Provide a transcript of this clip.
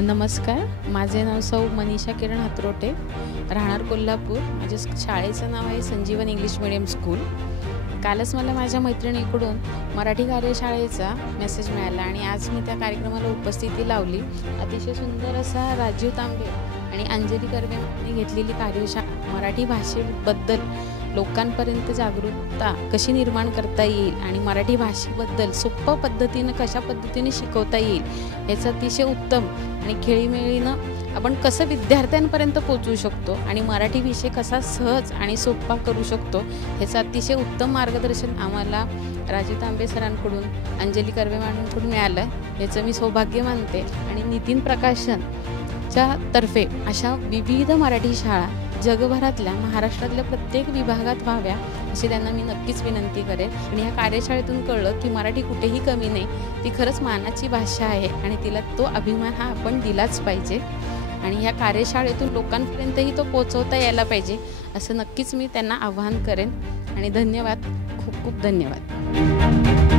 नमस्कार, माझे नाव सौ मनीषा किरण हातरोटे, राहणार कोल्हापूर। माझ्या शाळेचं नाव आहे संजीवन इंग्लिश मीडियम स्कूल। कालच मला माझ्या मैत्रिणीकडून मराठी कार्यशाळेचा मेसेज मिळाला आणि आज मी त्या कार्यक्रमाला उपस्थिती लावली। अतिशय सुंदर असा राजीव तांबे आणि अंजली कर्वे यांनी घेतलेली कार्यशाळा मराठी भाषेबद्दल लोकांपर्यंत जागरूकता कशी निर्माण करता येईल आणि मराठी भाषेबद्दल सोप्या पद्धतीने कशा पद्धतीने शिकवता येईल याचं अतिशय उत्तम आणि खेळीमेळीनं आपण कसं विद्यार्थ्यांपर्यंत पोहोचू शकतो आणि मराठी विषय कसा सहज आणि सोपा करू शकतो ह्याचं अतिशय उत्तम मार्गदर्शन आम्हाला राजीव तांबे सरांकडून अंजली कर्वे मॅडमकडून मिळालं। याचं मी सौभाग्य मानते आणि नितीन प्रकाशनच्या तर्फे अशा विविध मराठी शाळा जगभरातल्या महाराष्ट्रातल्या प्रत्येक विभागात व्हाव्या अशी त्यांना मी नक्कीच विनंती करेन। आणि ह्या कार्यशाळेतून कळलं की मराठी कुठेही कमी नाही, ती खरंच मानाची भाषा आहे आणि तिला तो अभिमान हा आपण दिलाच पाहिजे आणि ह्या कार्यशाळेतून लोकांपर्यंतही तो पोहोचवता यायला पाहिजे असं नक्कीच मी त्यांना आवाहन करेन। आणि धन्यवाद, खूप खूप धन्यवाद।